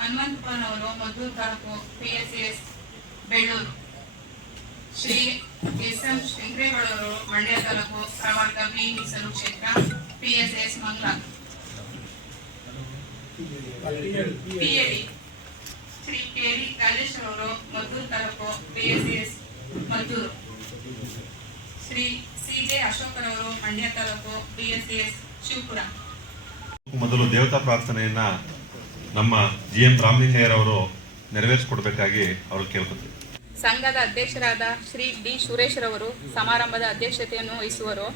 ಹನುಮಂತಪ್ಪನವರು Maddur taluk P S S Bellur. Shri S M ಶಂಕರೇಗೌಡವರು Mandya taluk ಪ್ರವರ್ಗ B ಮೀಸಲು ಕ್ಷೇತ್ರ P S S Mangla. Shri K D Rajeshwara ಅವರು Maddur taluk P S S Maddur. Shri C J ಅಶೋಕರವರು Mandya taluk P S S Shivapura. ಮೊದಲು ದೇವತಾ ಪ್ರಾರ್ಥನೆಯನ್ನ ನಮ್ಮ G M ರಾಮಲಿಂಗಯ್ಯರವರು ನೆರವೇರಿಸಿಕೊಡ್ಬೇಕಾಗಿ ಅವರು ಕೇಳ್ಕೊತೀವಿ ಸಂಘದ ಅಧ್ಯಕ್ಷರಾದ ಶ್ರೀ ಡಿ ಸುರೇಶ್ ರವರು ಸಮಾರಂಭದ ಅಧ್ಯಕ್ಷತೆಯನ್ನು ವಹಿಸುವರು.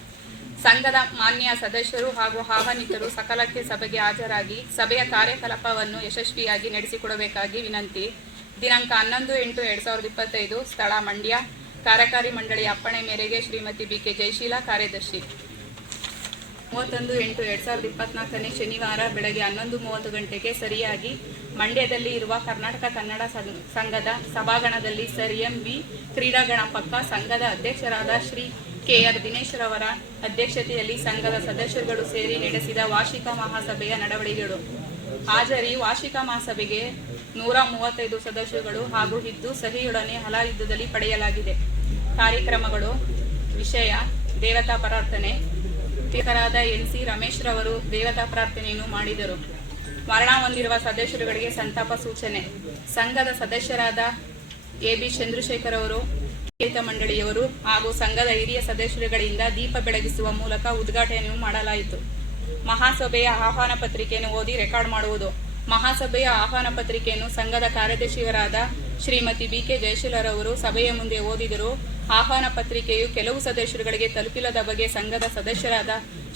ಸಂಘದ ಮಾನ್ಯ ಸದಸ್ಯರು ಹಾಗೂ ಆಹ್ವಾನಿತರು ಸಕಾಲಕ್ಕೆ ಸಭೆಗೆ ಹಾಜರಾಗಿ ಸಭೆಯ ಕಾರ್ಯಕಲಾಪವನ್ನು ಯಶಸ್ವಿಯಾಗಿ ನಡೆಸಿಕೊಡಬೇಕಾಗಿ ವಿನಂತಿ. ದಿನಾಂಕ ಹನ್ನೊಂದು ಎಂಟು ಎರಡ್ ಸಾವಿರದ ಇಪ್ಪತ್ತೈದು, ಸ್ಥಳ ಮಂಡ್ಯ. ಕಾರ್ಯಕಾರಿ ಮಂಡಳಿ ಅಪ್ಪಣೆ ಮೇರೆಗೆ ಶ್ರೀಮತಿ ಬಿ ಕೆ ಜಯಶೀಲ ಕಾರ್ಯದರ್ಶಿ. ಮೂವತ್ತೊಂದು ಎಂಟು ಎರಡ್ ಸಾವಿರದ ಇಪ್ಪತ್ನಾಲ್ಕನೇ ಶನಿವಾರ ಬೆಳಗ್ಗೆ ಹನ್ನೊಂದು ಮೂವತ್ತು ಗಂಟೆಗೆ ಸರಿಯಾಗಿ ಮಂಡ್ಯದಲ್ಲಿ ಇರುವ ಕರ್ನಾಟಕ ಕನ್ನಡ ಸಂಘ- ಸಂಘದ ಸಭಾಗಣದಲ್ಲಿ ಸರ್ ಎಂ ವಿ ಕ್ರೀಡಾಗಣ ಪಕ್ಕ ಸಂಘದ ಅಧ್ಯಕ್ಷರಾದ ಶ್ರೀ ಕೆ ಆರ್ ದಿನೇಶ್ ರವರ ಅಧ್ಯಕ್ಷತೆಯಲ್ಲಿ ಸಂಘದ ಸದಸ್ಯರುಗಳು ಸೇರಿ ನಡೆಸಿದ ವಾರ್ಷಿಕ ಮಹಾಸಭೆಯ ನಡವಳಿಕೆಗಳು ಹಾಜರಿ ವಾರ್ಷಿಕ ಮಹಾಸಭೆಗೆ ನೂರ ಮೂವತ್ತೈದು ಸದಸ್ಯರುಗಳು ಹಾಗೂ ಇದ್ದು ಸಹಿಯೊಡನೆ ಹಲಾಯುದ್ಧದಲ್ಲಿ ಪಡೆಯಲಾಗಿದೆ. ಕಾರ್ಯಕ್ರಮಗಳು ವಿಷಯ, ದೇವತಾ ಪ್ರಾರ್ಥನೆ ಸ್ಪೀಕರಾದ ಎನ್ ಸಿ ರಮೇಶ್ ರವರು ದೇವತಾ ಪ್ರಾರ್ಥನೆಯನ್ನು ಮಾಡಿದರು. ಮರಣ ಹೊಂದಿರುವ ಸದಸ್ಯರುಗಳಿಗೆ ಸಂತಾಪ ಸೂಚನೆ. ಸಂಘದ ಸದಸ್ಯರಾದ ಎ ಬಿ ಚಂದ್ರಶೇಖರ್ ಅವರು ಮಂಡಳಿಯವರು ಹಾಗೂ ಸಂಘದ ಹಿರಿಯ ಸದಸ್ಯರುಗಳಿಂದ ದೀಪ ಬೆಳಗಿಸುವ ಮೂಲಕ ಉದ್ಘಾಟನೆಯನ್ನು ಮಾಡಲಾಯಿತು. ಮಹಾಸಭೆಯ ಆಹ್ವಾನ ಪತ್ರಿಕೆಯನ್ನು ಓದಿ ರೆಕಾರ್ಡ್ ಮಾಡುವುದು. ಮಹಾಸಭೆಯ ಆಹ್ವಾನ ಪತ್ರಿಕೆಯನ್ನು ಸಂಘದ ಕಾರ್ಯದರ್ಶಿಯರಾದ ಶ್ರೀಮತಿ ಬಿ ಕೆ ಜಯಶೀಲರವರು ಸಭೆಯ ಮುಂದೆ ಓದಿದರು. ಆಹ್ವಾನ ಪತ್ರಿಕೆಯು ಕೆಲವು ಸದಸ್ಯರುಗಳಿಗೆ ತಲುಪಿಲ್ಲದ ಬಗ್ಗೆ ಸಂಘದ ಸದಸ್ಯರಾದ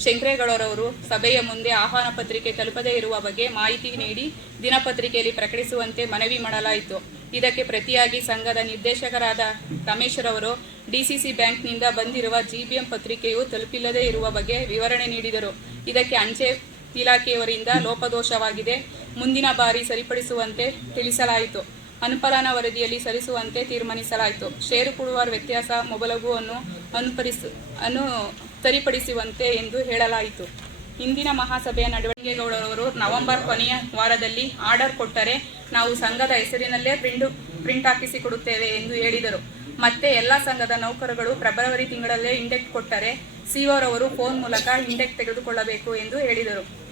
ಶಂಕ್ರೇಗೌಡರವರು ಸಭೆಯ ಮುಂದೆ ಆಹ್ವಾನ ಪತ್ರಿಕೆ ತಲುಪದೇ ಇರುವ ಬಗ್ಗೆ ಮಾಹಿತಿ ನೀಡಿ ದಿನಪತ್ರಿಕೆಯಲ್ಲಿ ಪ್ರಕಟಿಸುವಂತೆ ಮನವಿ ಮಾಡಲಾಯಿತು. ಇದಕ್ಕೆ ಪ್ರತಿಯಾಗಿ ಸಂಘದ ನಿರ್ದೇಶಕರಾದ ರಮೇಶ್ರವರು ಡಿಸಿಸಿ ಬ್ಯಾಂಕ್ನಿಂದ ಬಂದಿರುವ ಜಿಬಿಎಂ ಪತ್ರಿಕೆಯು ತಲುಪಿಲ್ಲದೇ ಇರುವ ಬಗ್ಗೆ ವಿವರಣೆ ನೀಡಿದರು. ಇದಕ್ಕೆ ಅಂಚೆ ಇಲಾಖೆಯವರಿಂದ ಲೋಪದೋಷವಾಗಿದೆ. ಮುಂದಿನ ಬಾರಿ ಸರಿಪಡಿಸುವಂತೆ ತಿಳಿಸಲಾಯಿತು. ಅನುಪಾಲನಾ ವರದಿಯಲ್ಲಿ ಸರಿಸುವಂತೆ ತೀರ್ಮಾನಿಸಲಾಯಿತು. ಷೇರು ಕೊಡುವ ವ್ಯತ್ಯಾಸ ಮೊಬಲಗುವನ್ನು ಅನುಪರಿಸು, ಅನು, ಸರಿಪಡಿಸುವಂತೆ ಎಂದು ಹೇಳಲಾಯಿತು. ಇಂದಿನ ಮಹಾಸಭೆಯ ನಡವಳಿಕೆಗೌಡರವರು ನವೆಂಬರ್ ಕೊನೆಯ ವಾರದಲ್ಲಿ ಆರ್ಡರ್ ಕೊಟ್ಟರೆ ನಾವು ಸಂಘದ ಹೆಸರಿನಲ್ಲೇ ಪ್ರಿಂಟ್ ಪ್ರಿಂಟ್ ಹಾಕಿಸಿಕೊಡುತ್ತೇವೆ ಎಂದು ಹೇಳಿದರು. ಮತ್ತೆ ಎಲ್ಲ ಸಂಘದ ನೌಕರಗಳು ಫೆಬ್ರವರಿ ತಿಂಗಳಲ್ಲೇ ಇಂಡೆಕ್ಟ್ ಕೊಟ್ಟರೆ ಸಿಒರವರು ಫೋನ್ ಮೂಲಕ ಇಂಡೆಕ್ಟ್ ತೆಗೆದುಕೊಳ್ಳಬೇಕು ಎಂದು ಹೇಳಿದರು.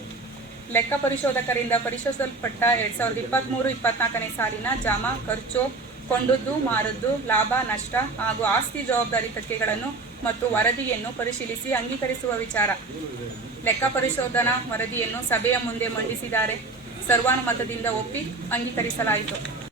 ಲೆಕ್ಕ ಪರಿಶೋಧಕರಿಂದ ಪರಿಶೋಧಿಸಲ್ಪಟ್ಟ ಎರಡ್ ಸಾವಿರದ ಇಪ್ಪತ್ತ್ಮೂರು ಇಪ್ಪತ್ನಾಲ್ಕನೇ ಸಾಲಿನ ಜಮಾ, ಖರ್ಚು, ಕೊಂಡದ್ದು, ಮಾರದ್ದು, ಲಾಭ, ನಷ್ಟ ಹಾಗೂ ಆಸ್ತಿ ಜವಾಬ್ದಾರಿ ತಕ್ಕೆಗಳನ್ನು ಮತ್ತು ವರದಿಯನ್ನು ಪರಿಶೀಲಿಸಿ ಅಂಗೀಕರಿಸುವ ವಿಚಾರ. ಲೆಕ್ಕ ಪರಿಶೋಧನಾ ವರದಿಯನ್ನು ಸಭೆಯ ಮುಂದೆ ಮಂಡಿಸಿದ್ದಾರೆ. ಸರ್ವಾನುಮತದಿಂದ ಒಪ್ಪಿ ಅಂಗೀಕರಿಸಲಾಯಿತು.